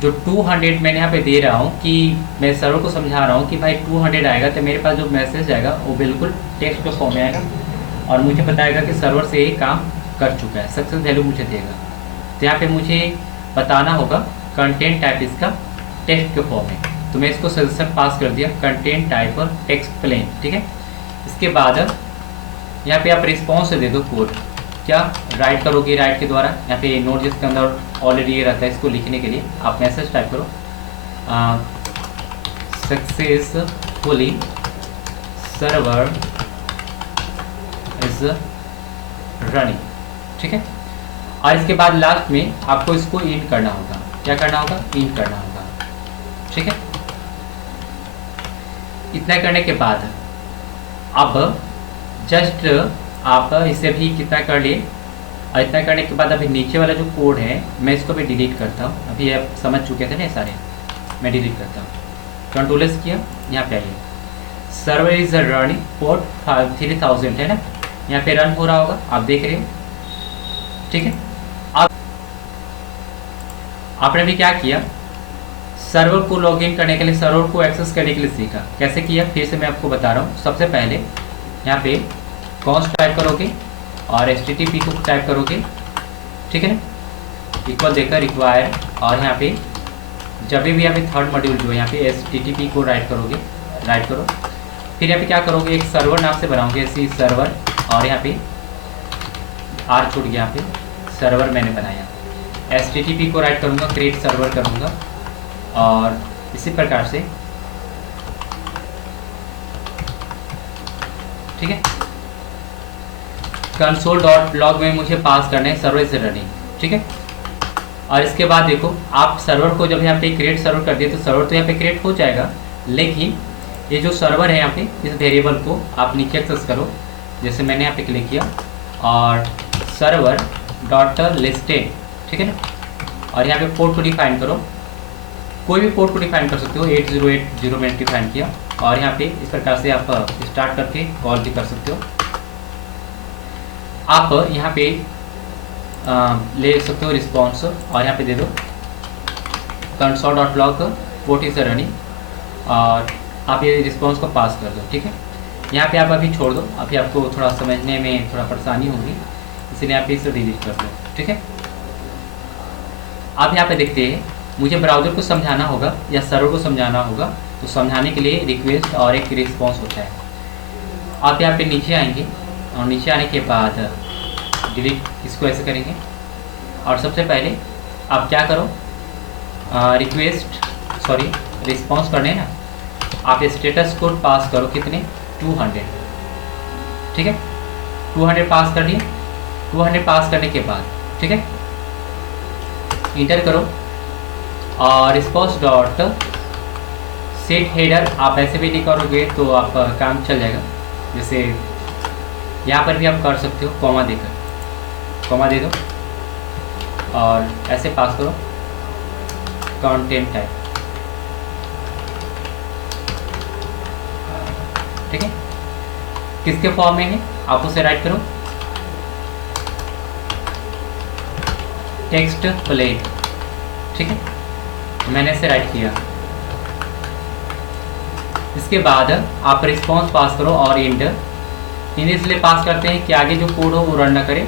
जो 200 मैंने यहाँ पे दे रहा हूँ कि मैं सर्वर को समझा रहा हूँ कि भाई 200 आएगा, तो मेरे पास जो मैसेज आएगा वो बिल्कुल टेक्स्ट के फॉर्म में आएगा और मुझे बताएगा कि सर्वर से ये काम कर चुका है, सक्सेस वैल्यू मुझे देगा। तो यहाँ पे मुझे बताना होगा कंटेंट टाइप इसका टेक्स्ट के फॉर्म में, तो मैं इसको सजेशन पास कर दिया कंटेंट टाइप और टेक्स्ट प्लेन, ठीक है। इसके बाद यहाँ पे आप रिस्पॉन्स दे दो कोड, क्या राइट करोगे, राइट के द्वारा यहाँ पे नोड.js के अंदर ऑलरेडी ये रहता है, इसको लिखने के लिए आप मैसेज टाइप करो सक्सेसफुली सर्वर इज रनिंग, ठीक है। और इसके बाद लास्ट में आपको इसको इन करना होगा, क्या करना होगा, इन करना होगा, ठीक है। इतना करने के बाद अब जस्ट आप इसे भी कितना कर लिए, और इतना करने के बाद अभी नीचे वाला जो कोड है मैं इसको भी डिलीट करता हूँ। अभी आप समझ चुके थे ना सारे, मैं डिलीट करता हूँ। कंट्रोल किया, यहाँ पे आइए, सर्वर इज रनिंग पोर्ट 3000 है ना, यहाँ पे रन हो रहा होगा, आप देख रहे हो, ठीक है। अब आपने भी क्या किया, सर्वर को लॉगिन करने के लिए, सर्वर को एक्सेस करने के लिए सीखा। कैसे किया फिर से मैं आपको बता रहा हूँ। सबसे पहले यहाँ पे कॉन्स्ट टाइप करोगे और HTTP को टाइप करोगे, ठीक है ना, इक्वल देकर रिक्वायर, और यहाँ पे जब भी यहाँ पे थर्ड मॉड्यूल जो है यहाँ पे HTTP को राइट करोगे, राइट करो, फिर यहाँ पे क्या करोगे, एक सर्वर नाम से बनाओगे, ऐसी सर्वर, और यहाँ पे आर छूट गया, यहाँ पे सर्वर मैंने बनाया, HTTP को राइट करूँगा, क्रिएट सर्वर करूँगा, और इसी प्रकार से, ठीक है। console.log में मुझे पास करना है सर्वर इज रनिंग, ठीक है। और इसके बाद देखो, आप सर्वर को जब यहाँ पे क्रिएट सर्वर कर दिए तो सर्वर तो यहाँ पे क्रिएट हो जाएगा, लेकिन ये जो सर्वर है यहाँ पे, इस वेरिएबल को आप नीचे एक्सेस करो, जैसे मैंने यहाँ पे क्लिक किया, और सर्वर डॉट लिस्टेड, ठीक है ना, और यहाँ पे पोर्ट को डिफाइन करो, कोई भी पोर्ट को डिफाइन कर सकते हो, 8080 मैंने डिफाइन किया, और यहाँ पे इस प्रकार से आप स्टार्ट करके कॉल भी कर सकते हो। आप यहाँ पे ले सकते हो रिस्पॉन्स, और यहाँ पे दे दो console.log पोर्ट इज रनिंग, और आप ये रिस्पॉन्स को पास कर दो, ठीक है। यहाँ पे आप अभी छोड़ दो, अभी आपको थोड़ा समझने में थोड़ा परेशानी होगी, इसलिए आप इसे डिलीट कर दो, ठीक है। आप यहाँ पे देखते हैं, मुझे ब्राउज़र को समझाना होगा या सर्वर को समझाना होगा, तो समझाने के लिए रिक्वेस्ट और एक रिस्पॉन्स होता है। आप यहाँ पे नीचे आएंगे, और नीचे आने के बाद डिलीट इसको ऐसे करेंगे, और सबसे पहले आप क्या करो, रिस्पॉन्स करने ना, आप स्टेटस कोड पास करो, कितने, 200, ठीक है, 200 पास कर लिए। 200 पास करने के बाद, ठीक है, इंटर करो, और रिस्पॉन्स डॉट सेट हेडर आप ऐसे भी नहीं करोगे तो आपका काम चल जाएगा, जैसे यहाँ पर भी आप कर सकते हो, कॉमा देकर, कॉमा दे दो, और ऐसे पास करो कंटेंट टाइप, ठीक है। किसके फॉर्म में है, आप उसे राइट करो, टेक्स्ट प्लेन, ठीक है, मैंने इसे राइट किया। इसके बाद आप रिस्पॉन्स पास करो, और इंटर इसलिए पास करते हैं कि आगे जो कोड हो वो रन ना करे,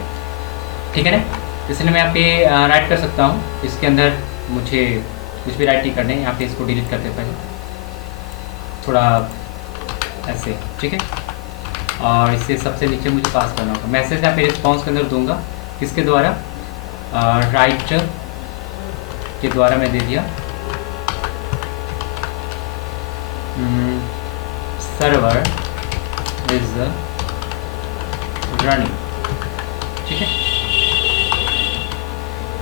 ठीक है ना, इसलिए मैं यहाँ पे राइट कर सकता हूँ, इसके अंदर मुझे कुछ भी राइट नहीं करने, यहाँ पे इसको डिलीट करते पहले थोड़ा ऐसे, ठीक है, और इससे सबसे नीचे मुझे पास करना होगा मैसेज, यहाँ पे रिस्पॉन्स के अंदर दूंगा, किसके द्वारा, राइट के द्वारा मैं दे दिया, सर्वर इज रनिंग, ठीक है।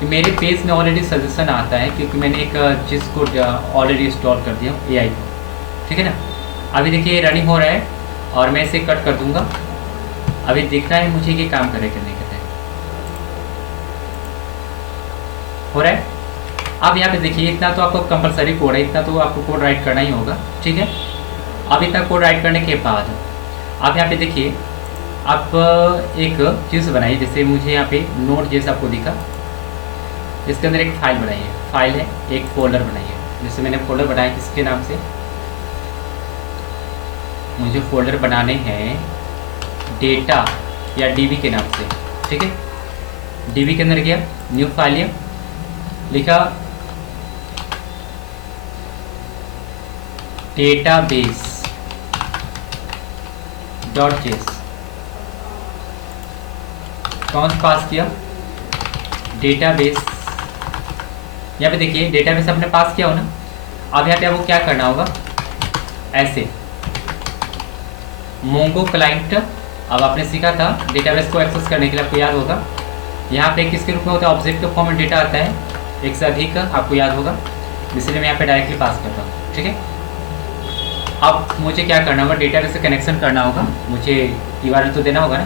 मेरे पेज में ऑलरेडी सजेशन आता है, क्योंकि मैंने एक चीज़ को ऑलरेडी इंस्टॉल कर दिया AI को, ठीक है ना। अभी देखिए रनिंग हो रहा है, और मैं इसे कट कर दूंगा, अभी देखना है मुझे कि काम करे करने के टाइम हो रहा है। अब यहाँ पे देखिए, इतना तो आपको कंपलसरी कोड है, इतना तो आपको कोड राइट करना ही होगा, ठीक है। अब इतना कोड राइट करने के बाद आप यहाँ पे देखिए, आप एक चीज़ बनाइए, जैसे मुझे यहाँ पे नोट जैसा आपको दिखा, इसके अंदर एक फाइल बनाइए, फाइल है, एक फोल्डर बनाइए, जैसे मैंने फोल्डर बनाया किसके नाम से, मुझे फोल्डर बनाने हैं डेटा या DB के नाम से, ठीक है। DB के अंदर गया, न्यू फाइल लिखा, डेटाबेस .js, कौन सा पास किया, डेटाबेस, यहाँ पे देखिए डेटाबेस आपने पास किया हो ना। अब यहाँ पे आपको क्या करना होगा, ऐसे मोंगो क्लाइंट, अब आपने सीखा था डेटाबेस को एक्सेस करने के लिए, आपको याद होगा, यहाँ पे किसके रूप में होता है, ऑब्जेक्ट के फॉर्म में डेटा आता है, एक से अधिक, आपको याद होगा, इसलिए मैं यहाँ पे डायरेक्टली पास करता हूँ, ठीक है। अब मुझे क्या करना होगा, डेटाबेस से कनेक्शन करना होगा, मुझे URL तो देना होगा ना,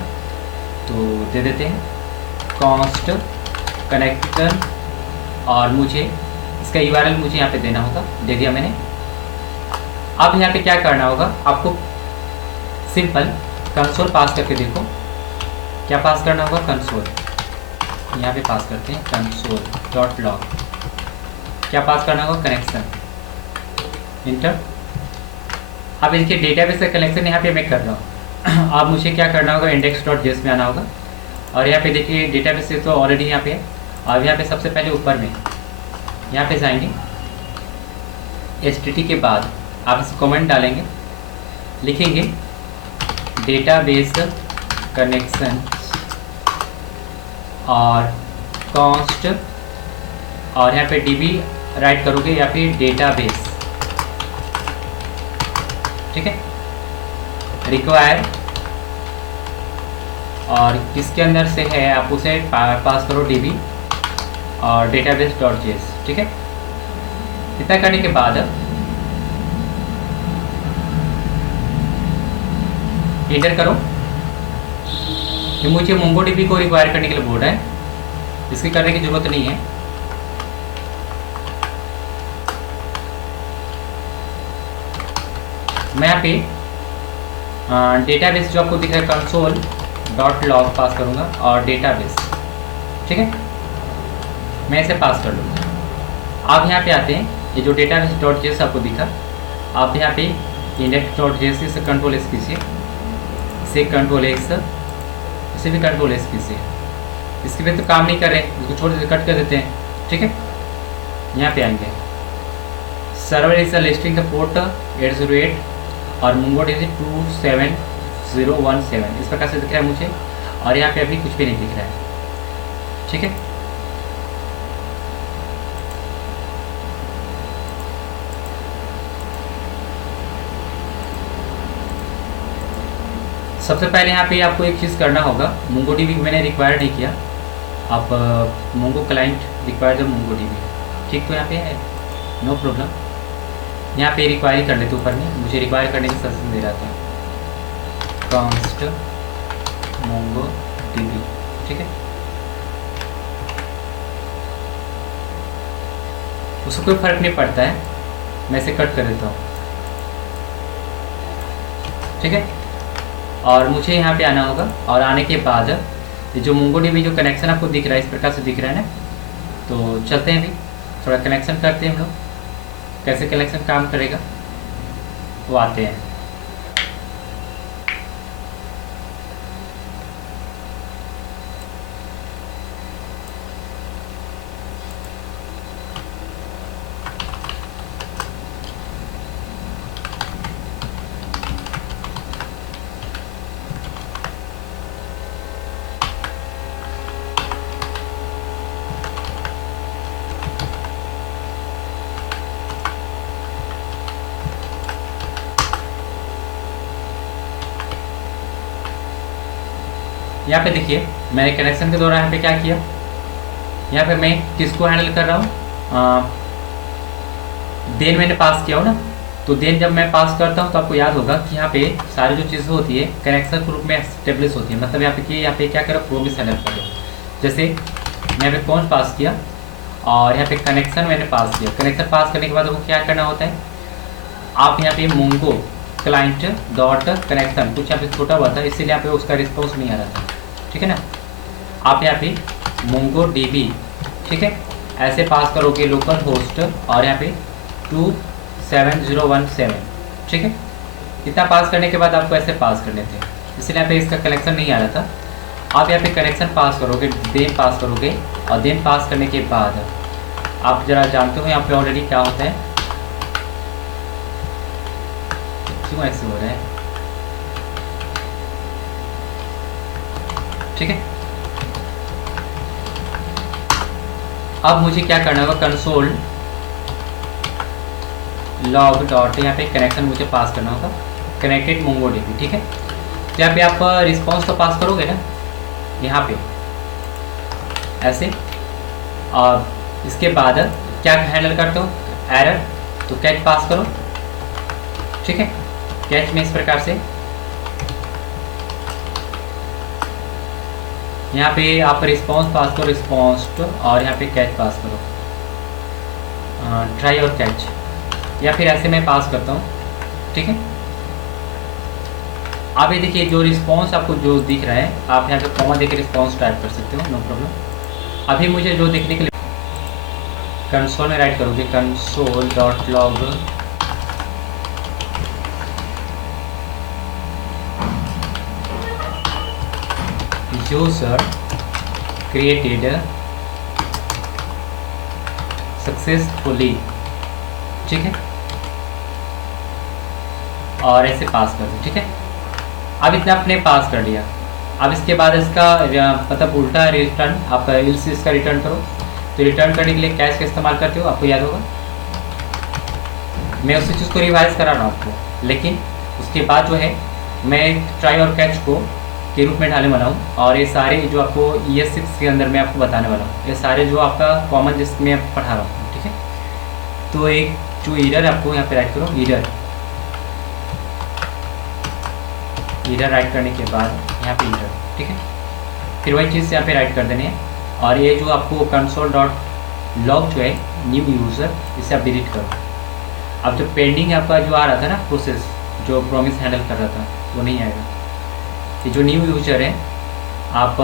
तो दे देते हैं कॉन्स्ट कनेक्शन, और मुझे इसका URL मुझे यहाँ पे देना होगा, दे दिया मैंने। अब यहाँ पे क्या करना होगा, आपको सिंपल कंसोल पास करके देखो, क्या पास करना होगा, कंसोल, यहाँ पे पास करते हैं console.log, क्या पास करना होगा, कनेक्शन, इंटर। अब इसके डेटाबेस का कनेक्शन यहाँ पे मैं कर रहा हूँ, अब मुझे क्या करना होगा, index.js में आना होगा और यहाँ पे देखिए डेटाबेस से तो ऑलरेडी यहाँ पे है। अब यहाँ पे सबसे पहले ऊपर में यहाँ पे जाएंगे, HTTP के बाद आप इस कमेंट डालेंगे, लिखेंगे डेटाबेस कनेक्शन और कॉन्स्ट और यहाँ पे DB राइट करोगे या फिर डेटाबेस, ठीक है, रिक्वायर और किसके अंदर से है आप उसे पास करो DB और database.js, ठीक है। इतना करने के बाद एंटर करो। ये मुझे MongoDB को रिक्वायर करने के लिए बोल रहा है, इसकी करने की ज़रूरत नहीं है। मैं यहाँ पे डेटाबेस जो आपको दिख रहा है console.log पास करूँगा और डेटाबेस, ठीक है, मैं इसे पास कर लूँगा। आप यहाँ पे आते हैं, ये जो database.js आपको दिखा, आप यहाँ पे index.js से कंट्रोल एस कीजिए, इसे कंट्रोल एक्स, इसे भी कंट्रोल एस कीजिए। इसके लिए तो काम नहीं कर रहे, इसको छोड़ देते, कट कर देते हैं, ठीक है। यहाँ पे आएंगे, server is listing the port 808 और MongoDB 27017, इस प्रकार से दिख रहा है मुझे, और यहाँ पे अभी कुछ भी नहीं दिख रहा है, ठीक है। सबसे पहले यहाँ पे आपको एक चीज़ करना होगा, MongoDB मैंने रिक्वायर नहीं किया, आप Mongo client require the MongoDB, ठीक, तो यहाँ पे है, नो प्रॉब्लम। यहाँ पे रिक्वायर कर लेते ऊपर में, मुझे रिक्वायर करने की सजेशन दे रहा था, कॉन्स्ट MongoDB, ठीक है। उसको कोई फर्क नहीं पड़ता है, मैं इसे कट कर देता हूँ, ठीक है। और मुझे यहाँ पे आना होगा और आने के बाद ये जो MongoDB जो कनेक्शन आपको दिख रहा है, इस प्रकार से दिख रहा है ना, तो चलते हैं अभी थोड़ा कनेक्शन करते हैं हम लोग, कैसे कनेक्शन काम करेगा वो आते हैं। यहाँ पे देखिए मैंने कनेक्शन के दौरान यहाँ पे क्या किया, यहाँ पे मैं किसको हैंडल कर रहा हूँ, देन मैंने पास किया हो ना, तो देन जब मैं पास करता हूँ तो आपको याद होगा कि यहाँ पे सारी जो चीज़ें होती है कनेक्शन के रूप में एस्टेब्लिश होती है, मतलब यहाँ पे क्या करो, प्रोमिस हैंडल करो। जैसे मैं यहाँ पे कौन पास किया और यहाँ पे कनेक्शन मैंने पास किया, कनेक्शन पास करने के बाद आपको क्या करना होता है, आप यहाँ पे Mongo क्लाइंट डॉट कनेक्शन कुछ यहाँ पे छोटा हुआ था, इसीलिए यहाँ पे उसका रिस्पॉन्स नहीं आ रहा था, ठीक है ना। आप यहाँ पे MongoDB, ठीक है, ऐसे पास करोगे लोकल होस्ट और यहाँ पे 27017, ठीक है। इतना पास करने के बाद आपको ऐसे पास करने थे, इसलिए यहाँ पे इसका कनेक्शन नहीं आ रहा था। आप यहाँ पे कनेक्शन पास करोगे, देन पास करोगे और देन पास करने के बाद आप जरा जानते हो यहाँ पे ऑलरेडी क्या होता है, क्यों ऐसे हो रहा है, ठीक है। अब मुझे क्या करना होगा, कंसोल लॉग डॉट यहाँ पे कनेक्शन मुझे पास करना होगा, कनेक्टेड MongoDB, ठीक है। तो यहाँ पे आप रिस्पॉन्स तो पास करोगे ना यहाँ पे ऐसे, और इसके बाद क्या हैंडल करते हो, एरर, तो कैच पास करो, ठीक है। कैच में इस प्रकार से यहाँ पे आप रिस्पॉन्स पास करो, रिस्पॉन्स टू, और यहाँ पे कैच पास करो, ट्राई और कैच, या फिर ऐसे मैं पास करता हूँ, ठीक है। आप ये देखिए जो रिस्पॉन्स आपको जो दिख रहा है, आप यहाँ पे कॉमा देकर रिस्पॉन्स टाइप कर सकते हो, नो प्रॉब्लम। अभी मुझे जो देखने के लिए कंसोल में राइट करोगे, console dot log user created successfully, ठीक है, और ऐसे पास कर दो, ठीक है। अब इतना आपने पास कर लिया। अब इसके बाद इसका मतलब उल्टा रिटर्न, आप इल्स इसका रिटर्न करो। तो रिटर्न करने के लिए कैच का इस्तेमाल करते हो, आपको याद होगा। मैं उसी चीज़ को रिवाइज करा रहा हूँ आपको, लेकिन उसके बाद जो है मैं ट्राई और कैच को के रूप में ढालने वाला हूँ। और ये सारे जो आपको ES6 के अंदर मैं आपको बताने वाला हूँ, ये सारे जो आपका कॉमन जिसमें पढ़ा रहा हूँ, ठीक है। तो एक जो एरर आपको यहाँ पे राइट करो, एरर राइट करने के बाद यहाँ पे एरर, ठीक है। फिर वही चीज़ यहाँ पे राइट कर देनी है। और ये जो आपको console.log जो है न्यू यूज़र, इसे आप डिलीट करो। अब जो पेंडिंग आपका जो आ रहा था ना प्रोसेस, जो प्रॉमिस हैंडल कर रहा था, वो नहीं आएगा। ये जो न्यू यूजर है आप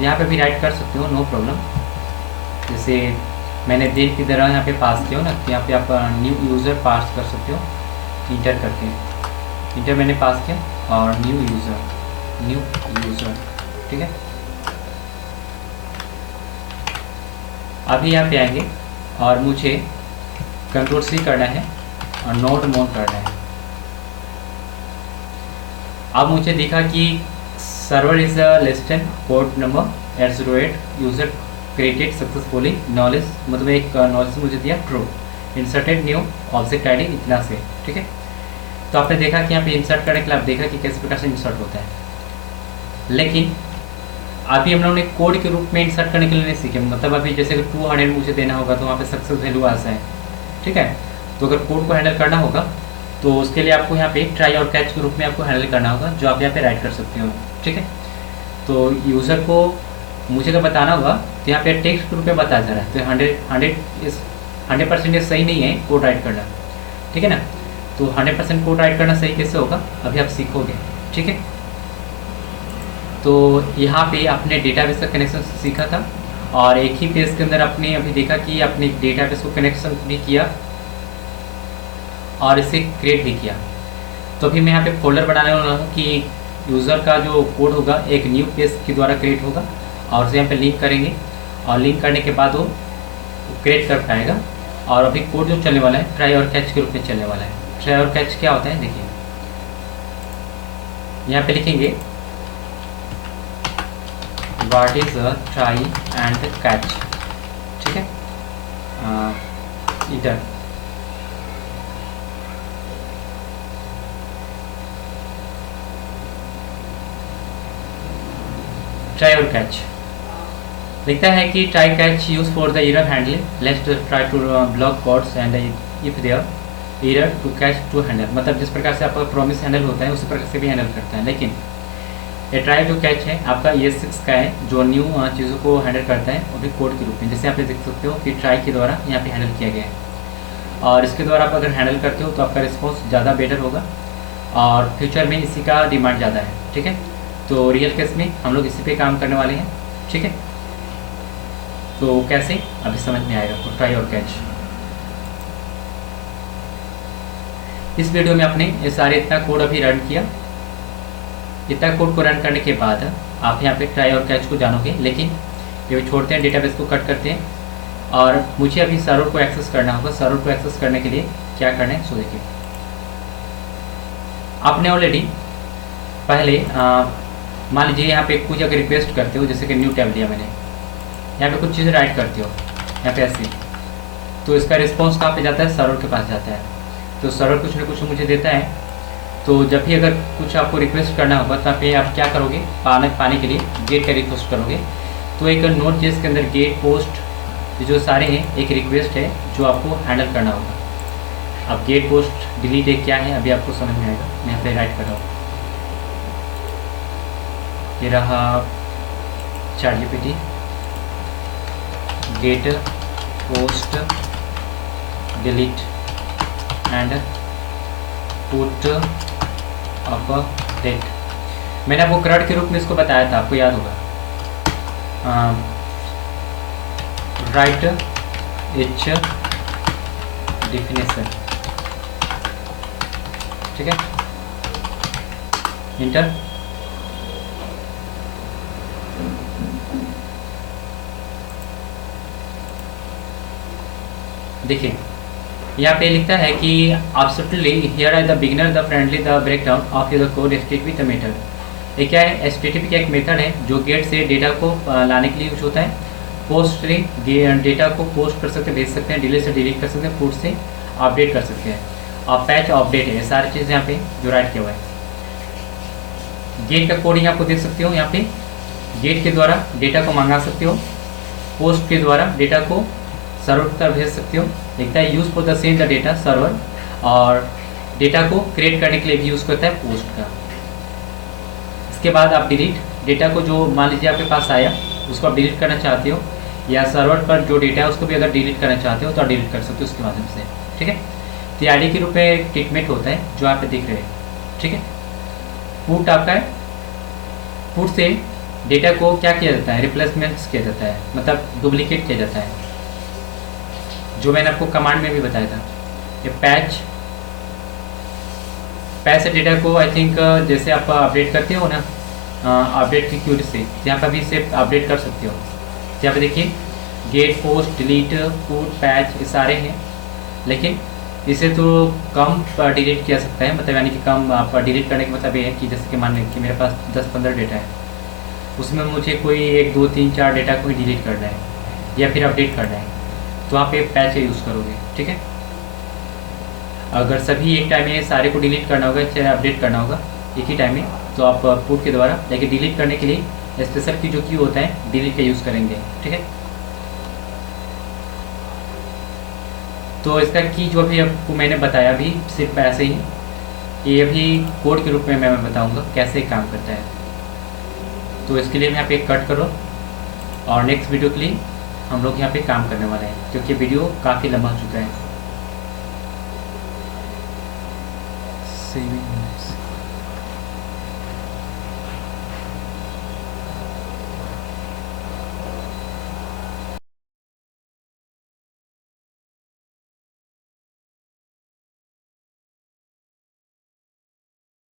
यहाँ पे भी राइट कर सकते हो, नो प्रॉब्लम। जैसे मैंने देर की तरह यहाँ पे पास किया हो ना, तो यहाँ पे आप न्यू यूज़र पास कर सकते हो इंटर करके। इंटर मैंने पास किया और न्यू यूज़र, ठीक है। अभी यहाँ पे आएंगे और मुझे Ctrl+C करना है और नोड मोड करना है। अब मुझे दिखा कि server is listed port number 808 user created successfully knowledge, मतलब एक नॉलेज मुझे दिया true, inserted new object ID इतना से, ठीक है। तो आपने देखा कि यहाँ पे इंसर्ट करने के लिए आप देखा कि किस प्रकार से इंसर्ट होता है। लेकिन अभी हम लोगों ने कोड के रूप में इंसर्ट करने के लिए नहीं सीखे। मतलब अभी जैसे 200 मुझे देना होगा तो वहाँ पे सक्सेस वैल्यू आता है, ठीक है। तो अगर कोड को हैंडल करना होगा तो उसके लिए आपको यहाँ पे ट्राई और कैच के रूप में आपको हैंडल करना होगा, जो आप यहाँ पे राइट कर सकते हो, ठीक है। तो यूज़र को मुझे अगर बताना होगा तो यहाँ पे टेक्स्ट के रूप में बताया जा रहा है, तो 100% सही नहीं है कोड राइट करना, ठीक है ना। तो 100% कोड राइट करना सही कैसे होगा, अभी आप सीखोगे, ठीक है। तो यहाँ पे आपने डेटाबेस का कनेक्शन सीखा था और एक ही पेज के अंदर आपने अभी देखा कि आपने डेटाबेस को कनेक्शन भी किया और इसे क्रिएट भी किया। तो अभी मैं यहाँ पे फोल्डर बनाने वाला हूँ कि यूज़र का जो कोड होगा एक न्यू पेज के द्वारा क्रिएट होगा और उसे यहाँ पे लिंक करेंगे और लिंक करने के बाद वो क्रिएट कर पाएगा। और अभी कोड जो चलने वाला है ट्राई और कैच के रूप में चलने वाला है। ट्राई और कैच क्या होता है देखिए, यहाँ पे लिखेंगे what is a try and catch, ठीक है। इधर ट्राई और कैच लिखता है कि try catch use for the error handling, let's try to block codes and if there error to catch to handle. मतलब जिस प्रकार से आपका प्रॉमिस हैंडल होता है उसी प्रकार से भी हैंडल करता है। लेकिन ये ट्राई जो कैच है आपका ES6 का है, जो न्यू चीज़ों को हैंडल करता है वो भी कोड के रूप में, जैसे आप देख सकते हो कि ट्राई के द्वारा यहाँ पे हैंडल किया गया है। और इसके द्वारा आप अगर हैंडल करते हो तो आपका रिस्पॉन्स ज़्यादा बेटर होगा और फ्यूचर में इसी का डिमांड ज़्यादा है, ठीक है। तो रियल केस में हम लोग इसी पे काम करने वाले हैं, ठीक है। तो कैसे अभी समझ में आएगा आपको ट्राई और कैच। इस वीडियो में आपने ये सारे इतना कोड अभी रन किया। इतना कोड को रन करने के बाद आप यहाँ पे ट्राई और कैच को जानोगे। लेकिन ये छोड़ते हैं, डेटाबेस को कट करते हैं और मुझे अभी सर्वर को एक्सेस करना होगा। सर्वर को एक्सेस करने के लिए क्या करना है सो देखिए। आपने ऑलरेडी पहले मान लीजिए यहाँ पे कुछ अगर रिक्वेस्ट करते हो, जैसे कि न्यू टैब लिया मैंने, यहाँ पे कुछ चीज़ें राइट करते हो यहाँ पे ऐसे, तो इसका रिस्पॉन्स कहाँ पे जाता है, सर्वर के पास जाता है। तो सर्वर कुछ ना कुछ मुझे देता है। तो जब भी अगर कुछ आपको रिक्वेस्ट करना होगा तो पे आप क्या करोगे, पाने के लिए गेट का रिक्वेस्ट करोगे। तो एक नोट जेएस के अंदर गेट पोस्ट जो सारे हैं एक रिक्वेस्ट है जो आपको हैंडल करना होगा। अब गेट पोस्ट डिलीट है क्या है अभी आपको समझ में आएगा। मैं यहाँ पे राइट कर रहा हूँ, ये रहा ChatGPT gate post delete and put update. मैंने आपको करंट के रूप में इसको बताया था, आपको याद होगा। राइट इच डिफिनेशन, ठीक है, इंटर। देखिए यहाँ पे लिखता है कि absolutely here are the beginner the friendly the breakdown of the code HTTP the method. ये क्या है, एचटीटीपी का एक मेथड है जो गेट से डेटा को लाने के लिए यूज होता है। पोस्ट से डेटा को पोस्ट कर सकते हैं, भेज सकते हैं, डिलीट से डिलीट कर सकते हैं, पुट से अपडेट कर सकते हैं, और पैच अपडेट है, ये सारी चीज़ यहाँ पे जो राइट किया हुआ है। गेट का कोड यहाँ को देख सकते हो, यहाँ पे गेट के द्वारा डेटा को मंगा सकते हो, पोस्ट के द्वारा डेटा को सर्वर की तरफ भेज सकते हो। लिखता है use for the send the data server, और डेटा को क्रिएट करने के लिए भी यूज़ करता है पोस्ट का। इसके बाद आप डिलीट डेटा को, जो मान लीजिए आपके पास आया उसको आप डिलीट करना चाहते हो, या सर्वर पर जो डेटा है उसको भी अगर डिलीट करना चाहते हो तो आप डिलीट कर सकते हो उसके माध्यम से। ठीक है, तो आईडी के रूप में एक ट्रीटमेंट होता है जो आप पे दिख रहे हैं। ठीक है, पुट आपका है, पुट से डेटा को क्या किया जाता है, रिप्लेसमेंट्स किया जाता है, मतलब डुप्लीकेट किया जाता है, जो मैंने आपको कमांड में भी बताया था। ये पैच से डेटा को आई थिंक जैसे आप अपडेट करते हो ना, अपडेट की क्यूरी से यहाँ पर भी इसे अपडेट कर सकते हो। यहाँ पे देखिए get, post, delete, put, patch ये सारे हैं, लेकिन इसे तो कम डिलीट किया सकता है, मतलब यानी कि कम आप डिलीट करने का मतलब ये है कि जैसे कि मान लें कि मेरे पास 10-15 डेटा है, उसमें मुझे कोई 1, 2, 3, 4 डेटा को डिलीट करना है या फिर अपडेट करना है, तो आप एक पैच का यूज़ करोगे। ठीक है, अगर सभी एक टाइम में सारे को डिलीट करना होगा, चाहे अपडेट करना होगा एक ही टाइम में, तो आप पुट के द्वारा, लेकिन डिलीट करने के लिए स्पेशल की जो की होता है डिलीट का यूज़ करेंगे। ठीक है, तो इसका की जो अभी आपको मैंने बताया भी सिर्फ ऐसे ही, ये अभी कोड के रूप में मैं बताऊंगा कैसे काम करता है। तो इसके लिए मैं यहाँ पे कट करो, और नेक्स्ट वीडियो के लिए हम लोग यहाँ पे काम करने वाले हैं, क्योंकि वीडियो काफ़ी लंबा हो चुका है।